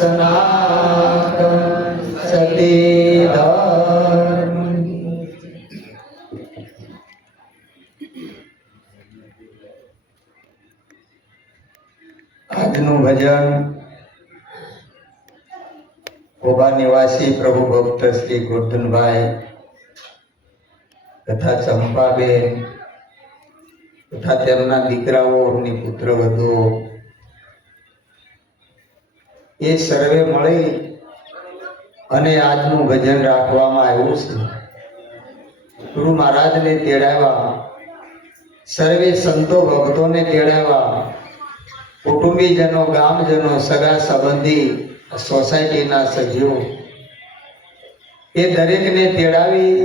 સનાતન સતી ધર્મ। આજનું ભજન કોબા નિવાસી પ્રભુ ભક્ત શ્રી ગોરધનભાઈ તથા ચંપાબેન તથા તેમના દીકરાઓની પુત્રવધુઓ એ સર્વે મળી અને આજનું ભજન રાખવામાં આવ્યું છે। ગુરુ મહારાજને તેડાવ્યા, સર્વે સંતો ભક્તોને તેડાવ્યા, કુટુંબીજનો, ગામજનો, સગા સંબંધી, સોસાયટીના સભ્યો એ દરેકને તેડાવી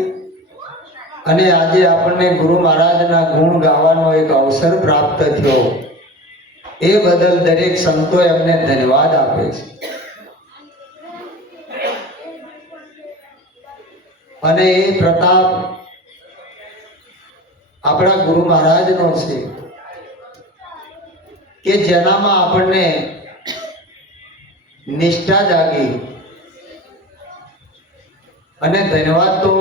અને આજે આપણને ગુરુ મહારાજના ગુણ ગાવાનો એક અવસર પ્રાપ્ત થયો। એ બદલ દરેક સંતો એમને ધન્યવાદ આપે છે। અને એ પ્રતાપ આપણા ગુરુ મહારાજનો છે કે જેનામાં આપણને નિષ્ઠા જાગી। અને ધન્યવાદ તો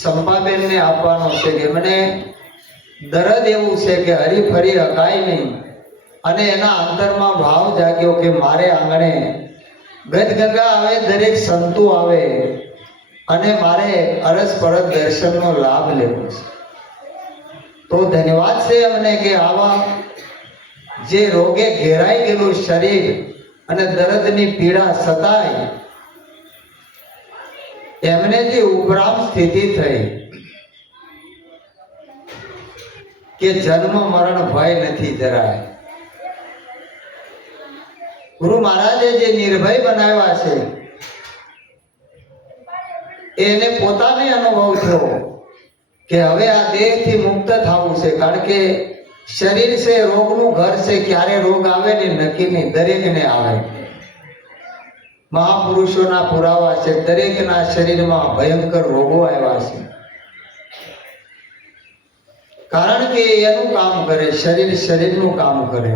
સંપાબેનને આપવાનો છે કે મને દરદ એવું છે કે હરીફરી હકાય નહીં અને એના અંતરમાં ભાવ જાગ્યો કે મારે આંગણે ગદગંગા આવે, દરેક સંતો આવે અને મારે અરસ પરત દર્શનનો લાભ લેવો છે। તો ધન્યવાદ છે અમને કે આવા જે રોગે ઘેરાઈ ગયેલું શરીર અને દર્દની પીડા સતાય એમને જે ઉપરામ સ્થિતિ થઈ કે જન્મ મરણ ભય નથી જરાય। ગુરુ મહારાજે જે નિર્ભય બનાવ્યા છે એને પોતાને અનુભવ થયો કે હવે આ દેહથી મુક્ત થવું છે। કારણ કે શરીર છે રોગનું ઘર છે, ક્યારે રોગ આવે ને નક્કી નહીં, દરેકને આવે। મહાપુરુષોના પુરાવા છે, દરેકના શરીરમાં ભયંકર રોગો આવ્યા છે। કારણ કે એનું કામ કરે, શરીર શરીરનું કામ કરે,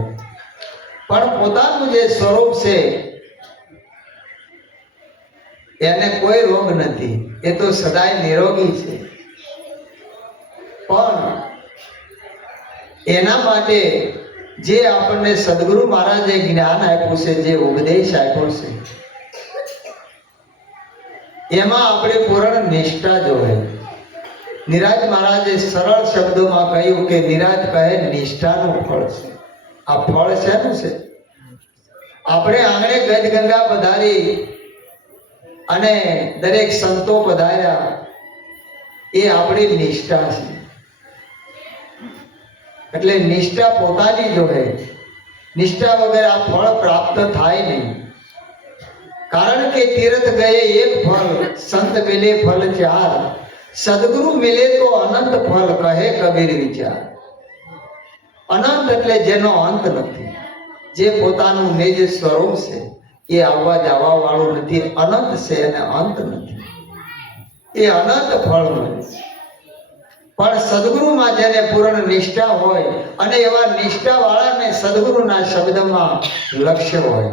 પણ પોતાનું જે સ્વરૂપ છે એને કોઈ રોગ નથી, એ તો સદાય નિરોગી છે। પણ એના માટે જે આપણને સદગુરુ મહારાજે જ્ઞાન આપ્યું છે, જે ઉપદેશ આપ્યો છે, એમાં આપણે પૂર્ણ નિષ્ઠા જોવે। નિરાજ મહારાજે સરળ શબ્દોમાં કહ્યું કે નિરાજ કહે નિષ્ઠાનું ફળ છે। આ ફળ શેનું છે? આપણે આંગણે ગદગંગા પધારી અને દરેક સંતો પધાર્યા, એ આપણી નિષ્ઠા છે। એટલે નિષ્ઠા પોતાની જોવે, નિષ્ઠા વગર આ ફળ પ્રાપ્ત થાય નહીં। કારણ કે તીર્થ ગયે એક ફળ, સંત મિલે ફલ ચાર, સદગુરુ મિલે તો અનંત ફલ, કહે કબીર વિચાર। અનંત એટલે જેનો અંત નથી, જે પોતાનું નિજ સ્વરૂપ છે, એ આવવા જવા વાળું નથી, અનંત છે અને અંત નથી, એ અનંત ફળ મળે છે। પણ સદગુરુમાં જેને પૂર્ણ નિષ્ઠા હોય અને એવા નિષ્ઠા વાળાને સદગુરુના શબ્દમાં લક્ષ્ય હોય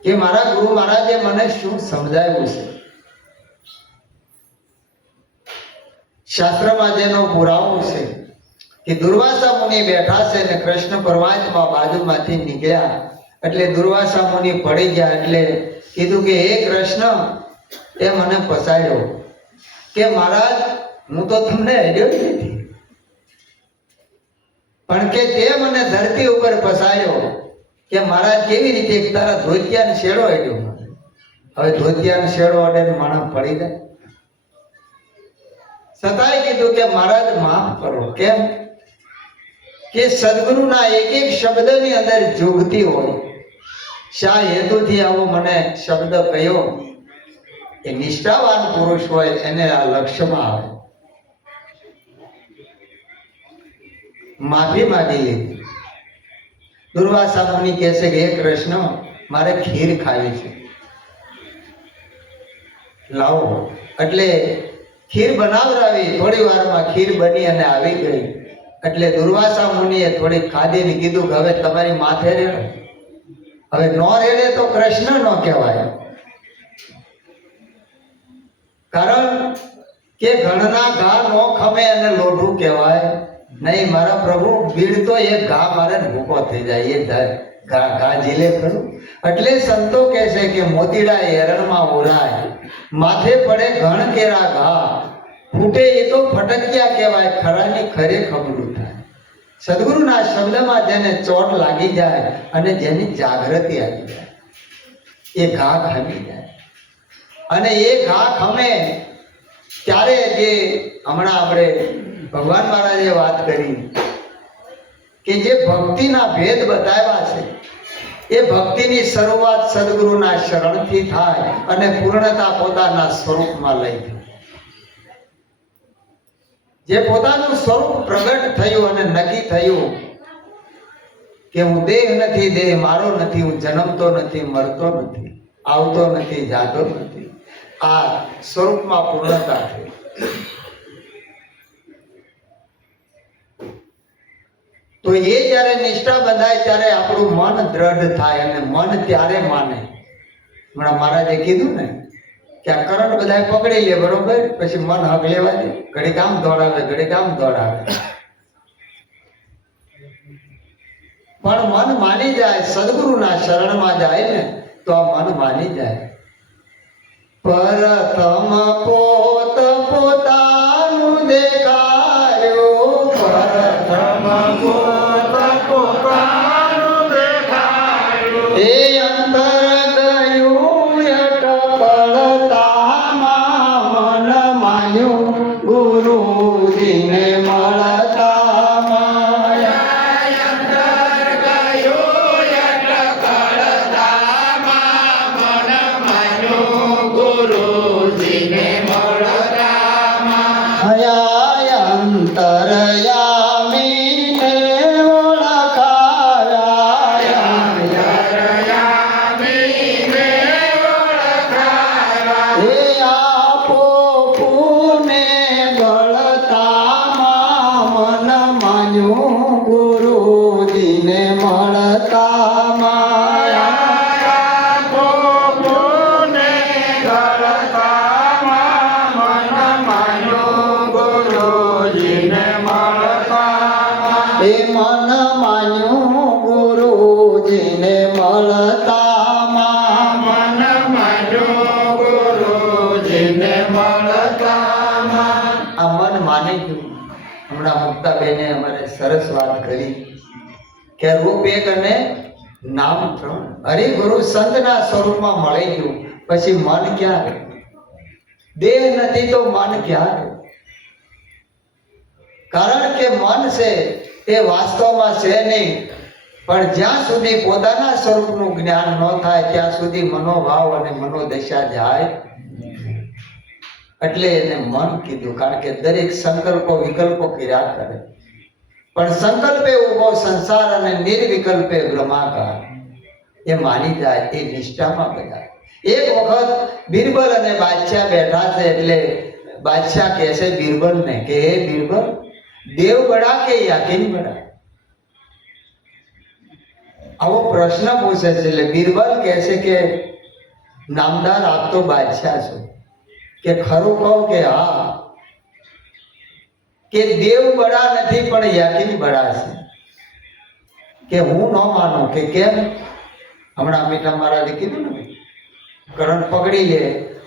કે મારા ગુરુ મહારાજે મને શું સમજાવ્યું છે। શાસ્ત્રમાં જેનો પુરાવો છે કે દુર્વાસા મુનિ બેઠા છે અને કૃષ્ણ પરમાત્મા બાજુમાંથી નીકળ્યા એટલે દુર્વાસા મુનિ પડી ગયા એટલે કીધું કે હે કૃષ્ણ, એ મને પસાડ્યો કે મહારાજ હું તો તમને અડ્યો જ નથી, પણ કે તે મને ધરતી ઉપર પસાડ્યો કે મહારાજ કેવી રીતે તારા ધોતિયાનો શેડો અડ્યો। હવે ધોતિયાનો શેડો અડે માણસ પડી જાય, છતાંય કીધું કે મહારાજ માફ કરો। કેમ કે સદગુરુના એક એક શબ્દની અંદર જોગતી હોય। શા હેતુથી આવો મને શબ્દ કહ્યો? એ નિષ્ઠાવાન પુરુષ હોય એને આ લક્ષ્યમાં આવે। માફી માંગી લીધી। દુર્વાસા મુનિ કહે છે કે હે કૃષ્ણ, મારે ખીર ખાવી છે, લાવો। એટલે ખીર બનાવરાવી, થોડી વારમાં ખીર બની અને આવી ગઈ। એટલે દુર્વાસા મુનિએ થોડી ખાધી ને કીધું કે હવે તમારી માથે રેડો। હવે નો રેડે તો કૃષ્ણ નો કહેવાય, કારણ કે ઘણના ઘા નો ખમે અને લોઢું કહેવાય નહીં. મારા પ્રભુ ભીડ તો એક ઘા મારે ભૂકો થઈ જાય, એ ઘા ઝીલે ખરું. એટલે સંતો કહે છે કે મોતીડા હેરણમાં ઓરાય, માથે પડે ઘણ કેરા ઘા, ફૂટે એ તો ફટક્યા કહેવાય, ખરાની ખરે ખબરું થાય. સદગુરુના શબ્દમાં જેને ચોટ લાગી જાય અને જેની જાગૃતિ આવી જાય, એ ઘા ખમી જાય. અને એ ઘા ખમે ત્યારે જે હમણાં આપણે ભગવાન મહારાજે વાત કરી કે જે ભક્તિના ભેદ બતાવ્યા છે, એ ભક્તિની શરૂઆત સદગુરુના શરણથી થાય અને પૂર્ણતા પોતાના સ્વરૂપમાં લઈ જાય. જે પોતાનું સ્વરૂપ પ્રગટ થયું અને નક્કી થયું કે હું દેહ નથી, દેહ મારો નથી, હું જન્મતો નથી, મરતો નથી, આવતો નથી, જાતો નથી, આ સ્વરૂપમાં પૂર્ણતા થઈ. તો એ જ્યારે નિષ્ઠા બંધાય ત્યારે આપણું મન દ્રઢ થાય અને મન ત્યારે માને. હમણાં મહારાજે કીધું ને કે આ કરંટ બધા પકડી લે, બરોબર, પછી મન હક લેવા દે, ઘડી કામ દોડાવે, ઘડી કામ દોડાવે, પણ મન માની જાય, સદગુરુના શરણમાં જાય ને તો આ મન માની જાય. પ્રથમ પોત પોતાનું દેખાયો, પ્રથમ પોત પોતાનું દેખાયો, એ અંતર ગયું અટકળતામાં, મન માન્યું ગુરુજીને મળતામાં. અંતરયામીને ઓળખાયા, એ આપો પુને ગળતામાં, મન માન્યું ગુરુજીને મળતામાં. એ મન માન્યું ગુરુજીને મળતામાં, મન માન્યું ગુરુજીને મળતામાં. આ મન માની ગયું. હમણાં મુક્તાબેને અમારે સરસ વાત કરી કે રૂપ એક અને નામ ત્રણ. હરિગુરુ સંતના સ્વરૂપમાં મળી ગયું પછી મન ક્યાં? દેહ નથી તો મન ક્યાં? કારણ કે મન છે એ વાસ્તવમાં છે નહીં, પણ જ્યાં સુધી પોતાના સ્વરૂપનું જ્ઞાન ન થાય ત્યાં સુધી મનોભાવ અને મનોદશા જાય. એટલે એને મન કીધું, કારણ કે દરેક સંકલ્પો વિકલ્પો કર્યા કરે, પણ સંકલ્પે ઉભો સંસાર અને નિર્વિકલ્પે બ્રહ્માકાર. એ માની જાય, એ નિષ્ઠામાં બધા. એક વખત બિરબલ અને બાદશાહ બેઠા છે, એટલે બાદશાહ કહે છે બિરબલને કે હે બિરબલ, દેવ બડા કે યાકીન બડા? આવો પ્રશ્ન પૂછે છે. એટલે બિરબલ કહે છે કે નામદાર, આપ તો બાદશાહ છો, કે ખરું કહું કે હા, કે દેવ બડા નથી પણ યાકીન બડા છે. કે હું ન માનું. કે કેમ? હમણાં મીઠા મહારાજે કીધું ને, કરંટ પકડી લે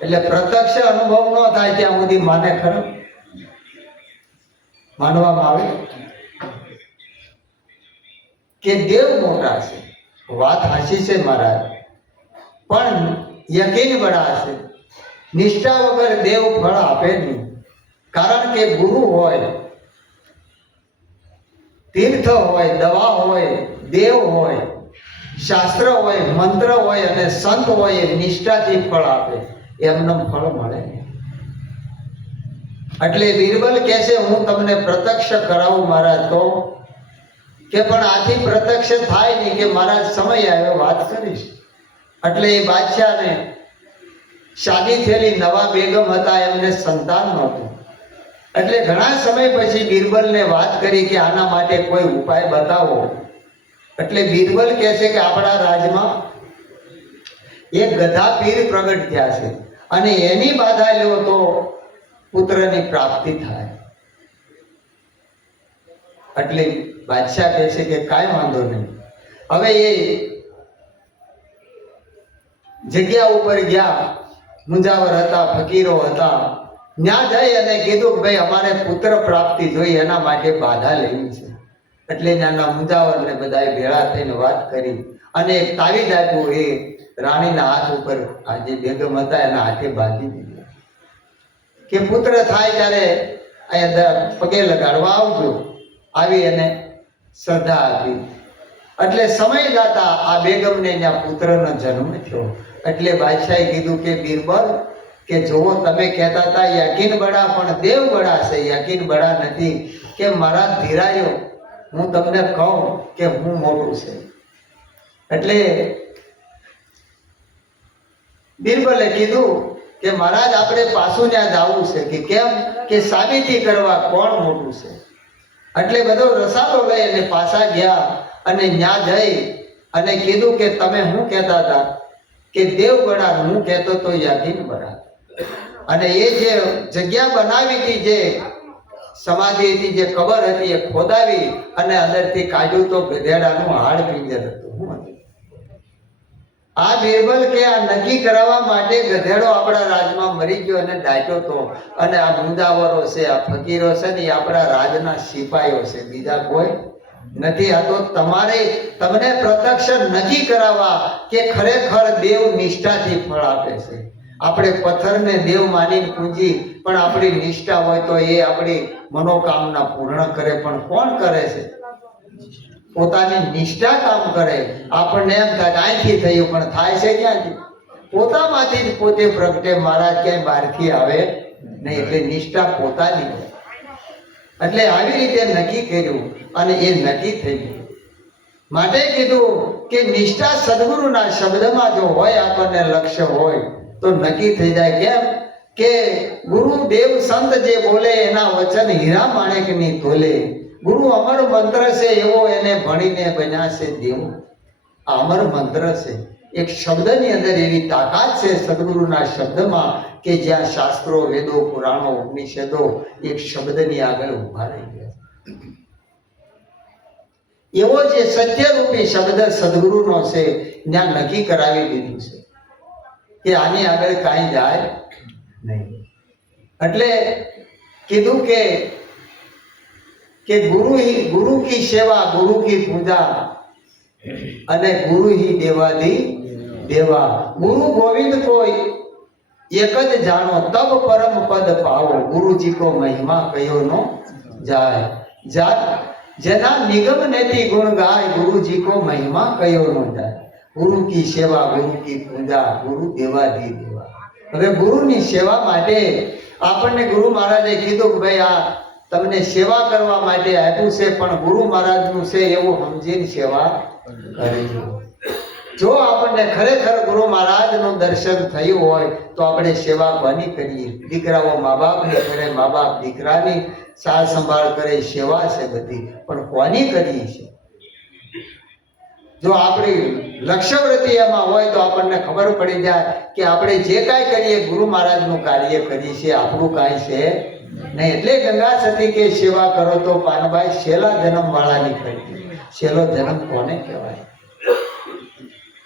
એટલે પ્રત્યક્ષ અનુભવ ન થાય ત્યાં સુધી માને ખરું? માનવામાં આવે કે દેવ મોટા છે, વાત હાચી છે મહારાજ, પણ યકીન બડા છે. નિષ્ઠા વગર દેવ ફળ આપે નહીં. કારણ કે ગુરુ હોય, તીર્થ હોય, દવા હોય, દેવ હોય, શાસ્ત્ર હોય, મંત્ર હોય અને સંત હોય, એ નિષ્ઠાથી ફળ આપે, એમને ફળ મળે નહીં. એટલે બિરબલ કહે છે હું તમને પ્રત્યક્ષ કરાવું મહારાજ. તો કે પણ આથી પ્રત્યક્ષ થાય નહીં. કે મહારાજ સમય આવ્યો વાત કરીશ. એટલે એ બાદશાહને શાદી થયેલી નવા બેગમ હતા, એમને સંતાન નહોતું. એટલે ઘણા સમય પછી બિરબલને વાત કરી કે આના માટે કોઈ ઉપાય બતાવો. એટલે બીરબલ કહે છે કે આપણા રાજમાં એક ગધા પીર પ્રગટ થયા છે અને એની બાધા લ્યો તો પુત્રની પ્રાપ્તિ થાય. એટલે બાદશાહ કહે છે કે કાંઈ વાંધો નહીં. હવે એ જગ્યા ઉપર ગયા, મુંજાવર હતા, ફકીરો હતા, ત્યાં જઈ અને કીધું કે ભાઈ અમારે પુત્ર પ્રાપ્તિ જોઈએ, એના માટે બાધા લેવી છે. એટલે ત્યાંના મુંજાવરને બધાએ ભેળા થઈને વાત કરી અને એક તાવીજ આપ્યું. એ રાણીના હાથ ઉપર આ જે બેગમ હતા એના હાથે બાંધી દીધું કે પુત્ર થાય ત્યારે અહીંયા પગે લગાડવા આવજો. આવી અને શ્રદ્ધા આપી. એટલે સમય જતા આ બેગમને ત્યાં પુત્રનો જન્મ થયો. એટલે બાદશાહે કીધું કે બીરબલ કે જોવો તમે કહેતા હતા યકીન બડા, પણ દેવ બડા છે, યકીન બડા નથી. કે મારા ધીરાયો હું તમને કહું કે હું મોટું છે. એટલે બીરબલે કીધું કે મહારાજ આપણે પાછું ત્યાં જવું છે. કે કેમ? કે સાબિતી કરવા કોણ મોટું છે. એટલે બધો રસાલો લઈ અને પાછા ગયા અને ત્યાં જઈ અને કીધું કે તમે શું કહેતા હતા? કે દેવ બડા. હું કહેતો તો યકીન બડા. અને એ જે જગ્યા બનાવી હતી, જે સમાધિ હતી, જે કબર હતી, એ ખોદાવી અને અંદરથી કાઢ્યું તો ગધેડાનું હાડ પિંજર હતું. આ બીરબલ કે આ નક્કી કરાવવા માટે ગધેડો આપણા રાજમાં મરી ગયો અને દાટ્યો તો. અને આ મુંજાવરો છે, આ ફકીરો છે ને, એ આપણા રાજના સિપાહીઓ છે, બીજા કોઈ નથી. આ તો તમને પ્રત્યક્ષ નક્કી કરાવવા કે ખરેખર દેવ નિષ્ઠાથી ફળ આપે છે. આપણે પથ્થરને દેવ માનીને પૂજી, પણ આપણી નિષ્ઠા હોય તો એ આપણી મનોકામના પૂર્ણ કરે. પણ કોણ કરે છે? પોતાની નિષ્ઠા કામ કરે. આપણને એમ થાય અહીંથી થયું, પણ થાય છે ક્યાંથી? પોતામાંથી જ પોતે પ્રગટે. મહારાજ ક્યાંય બહારથી આવે નહીં. એટલે નિષ્ઠા પોતાની હોય. એટલે આવી રીતે નક્કી કર્યું અને એ નક્કી થઈ ગયું. માટે કીધું કે નિષ્ઠા સદગુરુના શબ્દમાં જો હોય, આપણને લક્ષ્ય હોય તો નક્કી થઈ જાય. કેમ? કે ગુરુ દેવ સંત જે બોલે એના વચન હીરા માણેકની તોલે. ગુરુ અમર મંત્ર છે, એવો એને ભણીને બન્યા છે દેવ. આ અમર મંત્ર છે. એક શબ્દની અંદર એવી તાકાત છે સદગુરુના શબ્દમાં કે જ્યાં શાસ્ત્રો, વેદો, પુરાણો, ઉપનિષદો એક શબ્દની આગળ ઉભા રહી ગયા. એવો જે સત્યરૂપી શબ્દ સદગુરુનો છે, ત્યાં નક્કી કરાવી દીધું છે કે આની આગળ કાંઈ જાય નહીં. એટલે કીધું કે गुरु की सेवा, गुरु की पूजा અને गुरु ही देवादी देवा. गुरु गोविंद को एक ज जानो तब परम पद पाओ. गुरु जी को महिमा कयो नो जाए. जना निगम नेति गुण गाय, गुरु जी को महिमा कयो नो जाए. गुरु की सेवा, गुरु की पूजा, गुरु देवादी देवा. હવે ગુરુની સેવા માટે આપણને ગુરુ મહારાજે કીધું કે ભાઈ આ તમને સેવા કરવા માટે આપ્યું છે, પણ ગુરુ મહારાજનું છે એવું સમજીને સેવા કરજો. જો આપણને ખરેખર ગુરુ મહારાજનું દર્શન થયું હોય તો આપણે સેવા કોની કરીએ? દીકરાઓ મા બાપની કરે, મા બાપ દીકરાની સાર સંભાળ કરે, સેવા છે બધી, પણ કોની કરીએ છે? જો આપણી લક્ષ્યવૃત્તિ એમાં હોય તો આપણને ખબર પડી જાય કે આપણે જે કાંઈ કરીએ ગુરુ મહારાજનું કાર્ય કરીએ છીએ, આપણું કાંઈ છે નહીં. એટલે ગંગા સતી કે સેવા કરો તો પાનભાઈ છેલ્લા જન્મ વાળાની કરી. છેલ્લો જન્મ કોને કહેવાય?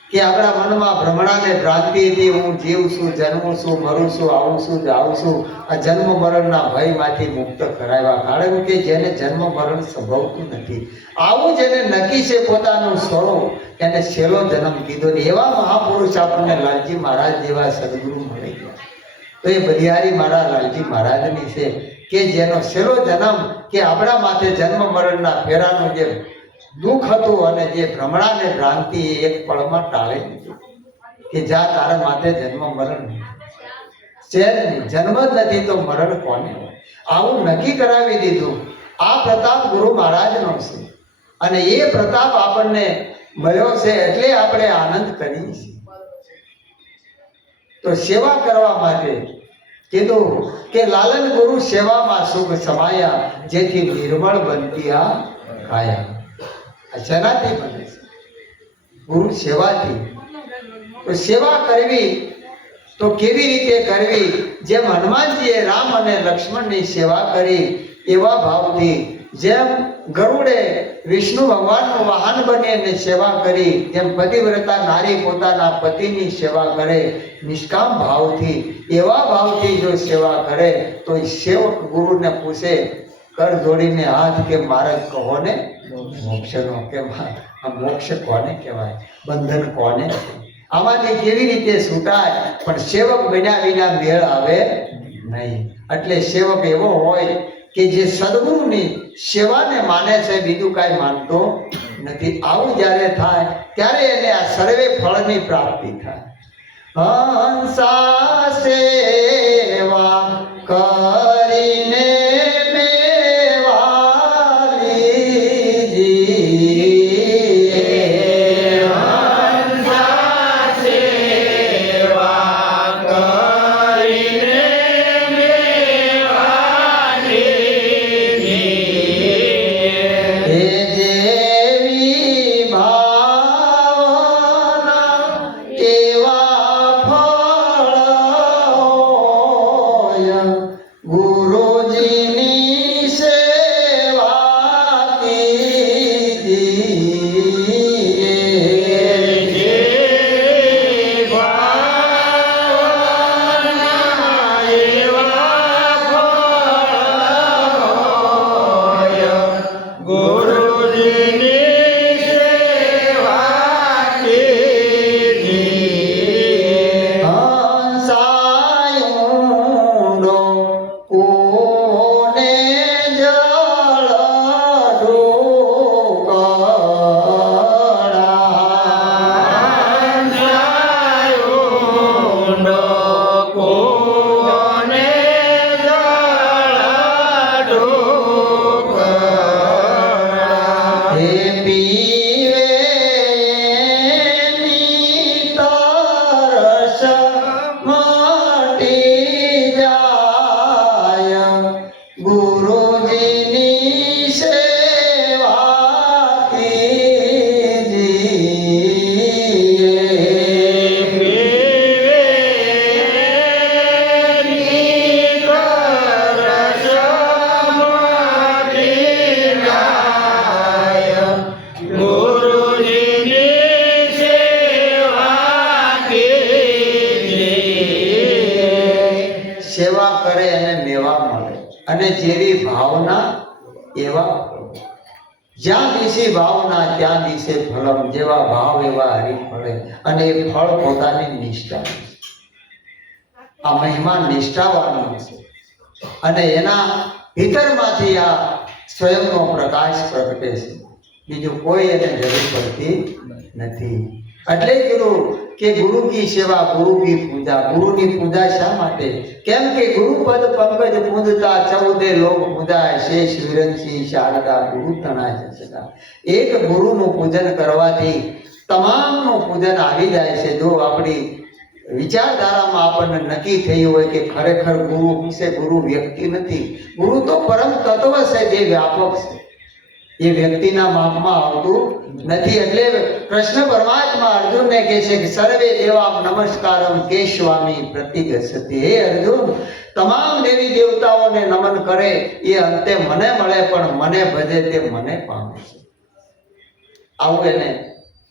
કે આપણા મનમાં ભ્રમણા ને ભ્રાંતિ હતી, હું જીવ છું, જન્મું છું, મરું છું, આવું છું, જાઉં છું. આ જન્મ મરણના ભયમાંથી મુક્ત કરાવ્યા. કારણ કે જેને જન્મ મરણ સંભવતું નથી, આવું જેને નક્કી છે પોતાનું સ્વરૂપ, એને છેલ્લો જન્મ કીધો. ને એવા મહાપુરુષ આપણને લાલજી મહારાજ જેવા સદગુરુ મળી ગયા. તો એ બલિહારી મારા લાલજી મહારાજની છે કે જેનો છેલ્લો જન્મ, કે આપણા માથે જન્મ મરણના ફેરાનું જે દુઃખ હતું અને જે ભ્રમણા ને ભ્રાંતિ એક પળમાં ટાળી દીધું કે જા તારા માથે જન્મ મરણ છે જ નહીં. જન્મ જ નથી તો મરણ કોને હોય? આવું નક્કી કરાવી દીધું. આ પ્રતાપ ગુરુ મહારાજનો છે અને એ પ્રતાપ આપણને મળ્યો છે એટલે આપણે આનંદ કરીએ છીએ. તો સેવા કરવા માટે કીધું કે લાલન ગુરુ સેવામાં સુખ સમાયા, જેથી નિર્મળ બનતી આ કાયા. શેનાથી બને છે? ગુરુ સેવાથી. તો સેવા કરવી તો કેવી રીતે કરવી? જેમ હનુમાનજીએ રામ અને લક્ષ્મણની સેવા કરી એવા ભાવથી, જેમ ગરુડે વિષ્ણુ ભગવાનનું વાહન બની અને સેવા કરી, જેમ પતિવ્રતા નારી પોતાના પતિની સેવા કરે નિષ્કામ ભાવથી, એવા ભાવથી જો સેવા કરે તો એ સેવક ગુરુને પૂછે કર જોડીને હાથ કે માર્ગ કહો ને મોક્ષનો, કે આ મોક્ષ કોને કહેવાય, બંધન કોને, આમાંથી કેવી રીતે છૂટાય? પણ સેવક બન્યા વિના મેળ આવે નહીં. એટલે સેવક એવો હોય કે જે સદગુરુની સેવાને માને છે, બીજું કાંઈ માનતો નથી. આવું જ્યારે થાય ત્યારે એને આ સર્વે ફળની પ્રાપ્તિ થાય. હંસા સેવા કરીને અને જેવી ભાવના એવા ફળ. જ્યાં દિશે ભાવના ત્યાં દિશે ફલમ. જેવા ભાવ એવા હરિફળે. અને એ ફળ પોતાની નિષ્ઠા. આ મહિમા નિષ્ઠાવાળનો છે અને એના ભીતરમાંથી આ સ્વયંનો પ્રકાશ પ્રગટે છે. બીજું કોઈ એને જરૂર પડતી નથી. એટલે કીધું કે ગુરુ કી સેવા ગુરુ કી પૂજા. ગુરુની પૂજા શા માટે? કેમ કે ગુરુપદ પંકજ પૂજતા 14 લોક પૂજાય. શેષ વિરંસી શારદા ગુરુ તણાય સદા. એક ગુરુનું પૂજન કરવાથી તમામનું પૂજન આવી જાય છે. જો આપણી વિચારધારામાં આપણને નક્કી થયું હોય કે ખરેખર ગુરુ વિશે ગુરુ વ્યક્તિ નથી, ગુરુ તો પરમ તત્વ છે જે વ્યાપક છે, એ વ્યક્તિના માપમાં આવતું નથી. એટલે કૃષ્ણ પરમાત્મા અર્જુનને કહે છે કે સર્વે દેવા નમસ્કારમ કેશવામી પ્રતિગચ્છતિ. હે અર્જુન, તમામ દેવી દેવતાઓને નમન કરે એ અંતે મને મળે, પણ મને ભજે તે મને પામે છે. આવું એને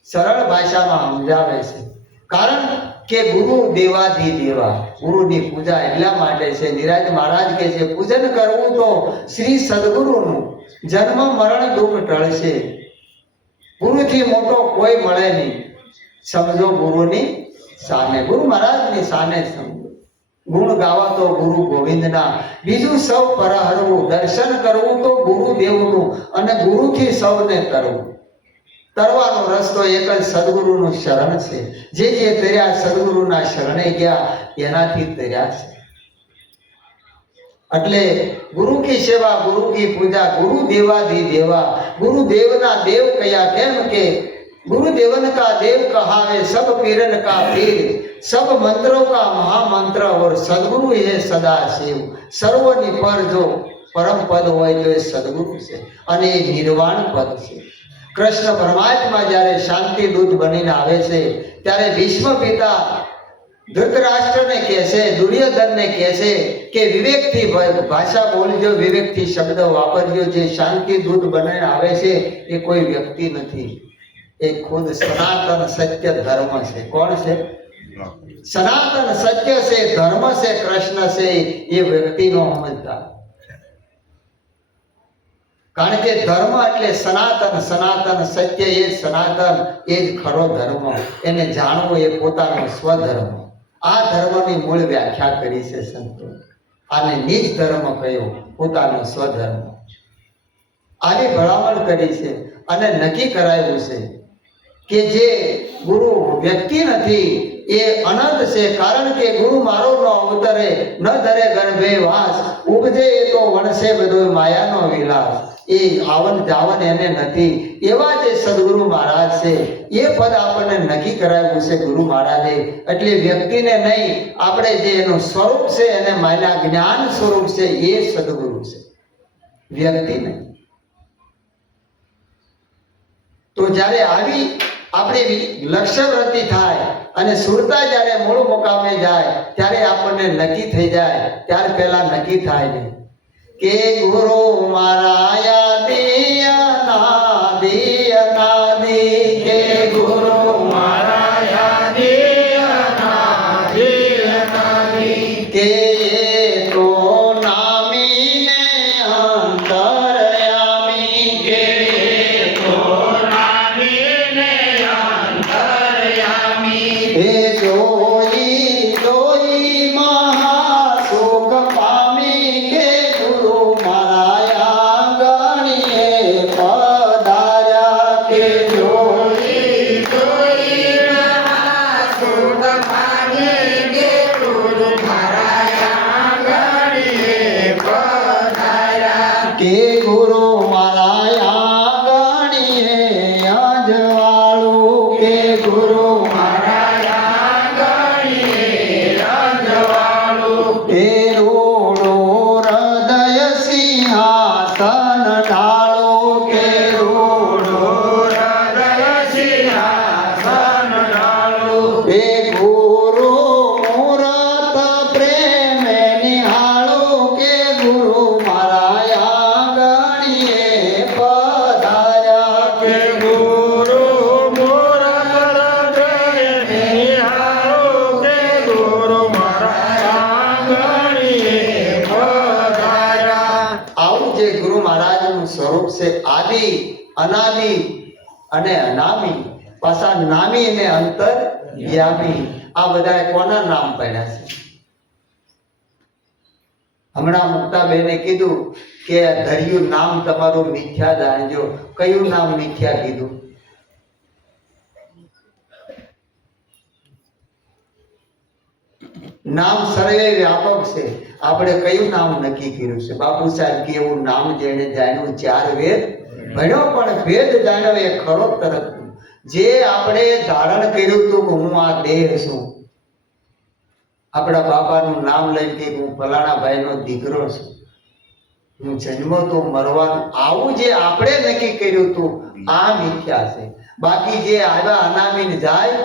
સરળ ભાષામાં સમજાવે છે. કારણ કે ગુરુ દેવાધિ દેવા. ગુરુની પૂજા એટલા માટે છે. નિરાજ મહારાજ કહે છે પૂજન કરવું તો શ્રી સદગુરુનું જન્મ મરણ દુઃખ ટળશે. ગુરુથી મોટો કોઈ મળે નહીં. સમજો ગુરુની સામે, ગુરુ મહારાજની સામે સમજો. ગુણ ગાવા તો ગુરુ ગોવિંદના, બીજું સૌ પરહરવું. દર્શન કરવું તો ગુરુદેવનું અને ગુરુથી સૌને તરવું. તરવાનો રસ્તો એક જ સદગુરુનું શરણ છે. જે તર્યા સદગુરુના શરણે ગયા એનાથી તર્યા છે. એટલે ગુરુ કી સેવા ગુરુ કી પૂજા. ગુરુ દેવાધિ દેવા. ગુરુદેવના દેવ કયા? કેમ કે गुरुदेवन का देव कहावे सब पीरन का पीर, सब मंत्रों का महामंत्र और सदगुरु है सदा शिव. सर्वोनी पर जो परम पद હોય તો એ સદગુરુ છે અને એ નિર્વાણ પદ છે. કૃષ્ણ પરમાત્મા જ્યારે શાંતિ દૂત બનીને આવે છે ત્યારે ભીષ્મ પિતા ધૃતરાષ્ટ્રને કહે છે, દુર્યોધનને કહે છે કે વિવેકથી ભાષા બોલજો, વિવેકથી શબ્દ વાપરજો. જે શાંતિ દૂત બનીને આવે છે એ કોઈ વ્યક્તિ નથી, એ ખુદ સનાતન સત્ય ધર્મ છે. કોણ છે? સનાતન સત્ય છે, ધર્મ છે, કૃષ્ણ છે. એ વ્યક્તિનો સમજતા, કારણ કે ધર્મ એટલે સનાતન, સનાતન સત્ય એ સનાતન, એ જ ખરો ધર્મ. એને જાણવું એ પોતાનો સ્વધર્મ. આ ધર્મની મૂળ વ્યાખ્યા કરી છે સંતો. આને નિજ ધર્મ કયો, પોતાનો સ્વધર્મ. આવી ભલામણ કરી છે અને નક્કી કરાયું છે કે જે ગુરુ વ્યક્તિ નથી એ અનંત છે. કારણ કે ગુરુ મારો ન અવતરે, ન ધરે ગર્ભે વાસ, ઉપજે એ તો વણસે બધો માયાનો વિલાસ. એ આવન જાવન એને નથી. એવા જે સદગુરુ મહારાજ છે એ પદ આપણને નક્કી કરાવ્યું છે ગુરુ મહારાજે. એટલે વ્યક્તિને નહીં, આપણે જે એનું સ્વરૂપ છે એને માન્યા જ્ઞાન સ્વરૂપ છે એ સદગુરુ છે, વ્યક્તિ નહીં. તો જ્યારે આવી આપણી લક્ષ્યવૃત્તિ થાય અને સુરતા જ્યારે મૂળ મુકામે જાય ત્યારે આપણને નક્કી થઈ જાય. ત્યાર પહેલા નક્કી થાય નહીં કે ગુરુ મારા યાદી અનાદી અનાદી, કે ગુરુ મારા યાદી અનાદી અનાદી, કે તો નામી ને અંતરયામી, કે તો નામી ને અંતરયામી. હે જોઈ જોઈ મહાસુખ પામી, કે ગુરુ મારા આંગણીએ પધાર્યા, કે જોઈ જોઈ મહાસુખ પામી, કે ગુરુ મારા આંગણીએ પધાર્યા, કે ગુરુ મારા આંગણીએ અજવાળું, કે ગુરુ મારા આંગણીએ અજવાળું. એ રૂડો હૃદય સિંહાસન ઢાળો, કે રૂડો હૃદય સિંહાસન ઢાળો. એ ગુરુ મૂરત પ્રેમે નિહાળો, કે ગુરુ મારા આંગણીએ પધાર્યા, કે ગુરુ મૂરત પ્રેમે નિહાળો, કે ગુરુ મારા આંગણીએ પધાર્યા. આવું જે ગુરુ મહારાજનું સ્વરૂપ છે, આદિ અનાદિ અને અનામી, પાછા નામી અને અંતર યામી. આ બધા કોના નામ પડ્યા છે? હમણાં મુક્તાબેને કીધું કે ધર્યું નામ તમારું મિથ્યા જાણજો. કયું નામ મિથ્યા કીધું? નામ સર્વે વ્યાપક છે. આપણે કયું નામ નક્કી કર્યું છે? બાપુ સાહેબ કે એવું નામ જેને જાણ્યું, ચાર વેદ ભણ્યો પણ વેદ જાણ્યો એ ખરો તરત. જે આપણે ધારણ કર્યું હતું કે હું આ દેહ છું, આપણા બાપાનું નામ લઈને કે હું ફલાણા ભાઈનો દીકરો છું, હું જન્મો તો મરવાનું, આવું જે આપણે નક્કી કર્યું હતું આ મિથ્યા છે. બાકી જે આવ્યા અનામી ને જાય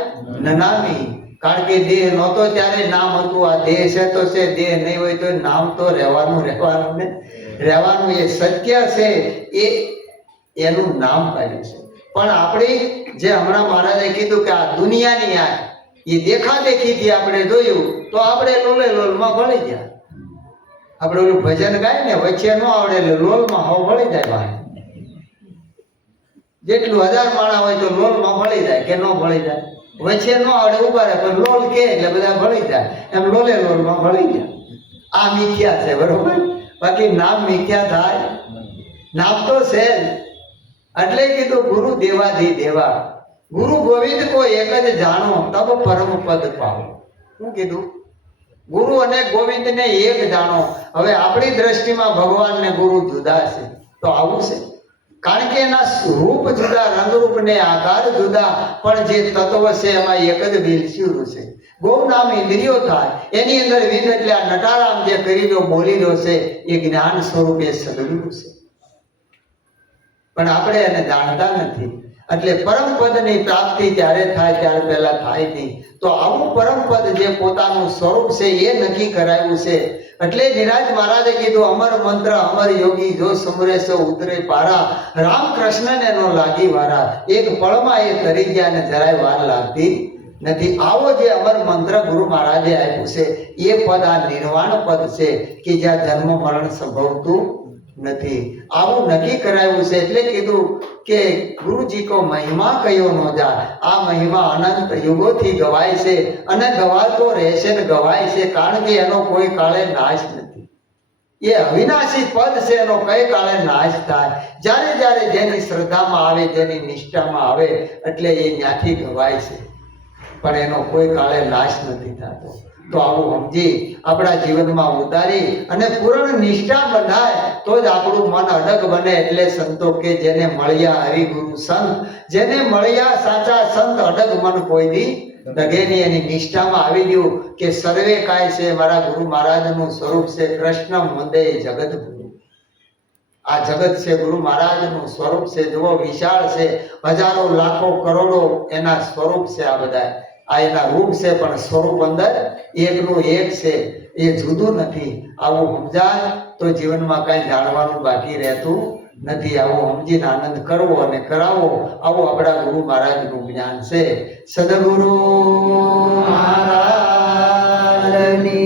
નનામી. કારણ કે દેહ નહોતો ત્યારે નામ હતું. આ દેહ છે તો છે, દેહ નહીં હોય તો નામ તો રહેવાનું રહેવાનું ને રહેવાનું. એ સત્ય છે, એ એનું નામ પાડ્યું છે. પણ આપણી જે હમણાં મહારાજે કીધું કે આ દુનિયાની આ એ દેખાદેખીથી આપણે જોયું તો આપણે લોલે લોલમાં ભળી ગયા. આપણે ઓલું ભજન ગાય ને વચ્ચે ન આવડે એટલે લોલમાં હવ ભળી જાય. ભાઈ જેટલું 1000 માણા હોય તો લોલમાં ભળી જાય કે ન ભળી જાય? વચ્ચે ન આવડે ઉભા રહે પણ લોલ કે એટલે બધા ભળી જાય. એમ લોલે લોલમાં ભળી ગયા. આ મિથ્યા છે, બરોબર? બાકી નામ મિથ્યા થાય? નામ તો છે જ. એટલે કીધું ગુરુ દેવાધી દેવા, ગુરુ ગોવિંદ કો એક જ જાણો, તબ પરમ પદ પાવો. શું કીધું? ગુરુ અને ગોવિંદ ને એક જાણો. હવે આપણી દ્રષ્ટિમાં ભગવાન ને ગુરુ જુદા છે તો આવું છે. કારણ કે એના રૂપ જુદા, રંગરૂપ ને આકાર જુદા, પણ જે તત્વ છે એમાં એક જ વિલસ્યું છે. ગૌ નામ ઇન્દ્રિયો થાય, એની અંદર વિદ એટલે આ નટારામ જે કરી લો બોલી લો છે એ જ્ઞાન સ્વરૂપે સદગુરુ છે. પણ આપણે એને જાણતા નથી. એટલે પરમ પદની પ્રાપ્તિ ત્યારે થાય, ત્યારે પહેલા થાય નહીં. તો આવું પરમ પદ જે પોતાનું સ્વરૂપ છે એ નક્કી કરાયું છે. એટલે નિરાજ મહારાજે કીધું, અમર મંત્ર અમર યોગી જો સુમરે સો ઉતરે પારા, રામકૃષ્ણને નો લાગી વારા, એક પળમાં એ તરી ગયા ને જરાય વાર લાગતી નથી. આવો જે અમર મંત્ર ગુરુ મહારાજે આપ્યું છે એ પદ આ નિર્વાણ પદ છે કે જ્યાં જન્મ મરણ સંભવતું નથી. આવું નક્કી કરાયું છે. એટલે કીધું કે ગુરુજી કો મહિમા કયો નો જા, આ મહિમા અનંત યુગોથી ગવાય છે અને ગવાતો રહેશે ને ગવાય છે, કારણ કે એનો કોઈ કાળે નાશ નથી. એ અવિનાશી પદ છે, એનો કઈ કાળે નાશ થાય. જ્યારે જ્યારે જેની શ્રદ્ધામાં આવે, જેની નિષ્ઠામાં આવે, એટલે એ ત્યાંથી ગવાય છે, પણ એનો કોઈ કાળે નાશ નથી થતો. તો આવું સમજી આપણા જીવનમાં ઉતારી અને પૂર્ણ નિષ્ઠા બંધાય તો જ આપણું મન અડગ બને. એટલે સંતો કે જેને મળ્યા હરિગુરુ સંત, જેને મળ્યા સાચા સંત, અડગ મન કોઈ દી ડગે નહીં. એની નિષ્ઠામાં આવી ગયું કે સર્વે કાય છે મારા ગુરુ મહારાજનું સ્વરૂપ છે, કૃષ્ણ મંદે જગત ગુરુ. આ જગત છે ગુરુ મહારાજનું સ્વરૂપ છે. જુઓ વિશાળ છે, હજારો લાખો કરોડો એના સ્વરૂપ છે. આ બધા આ એના રૂપ છે, પણ સ્વરૂપ અંદર એકનું એક છે, એ જુદું નથી. આવું સમજાય તો જીવનમાં કાંઈ જાણવાનું બાકી રહેતું નથી. આવું સમજીને આનંદ કરવો અને કરાવવો, આવું આપણા ગુરુ મહારાજનું જ્ઞાન છે. સદગુરુ મહારાજ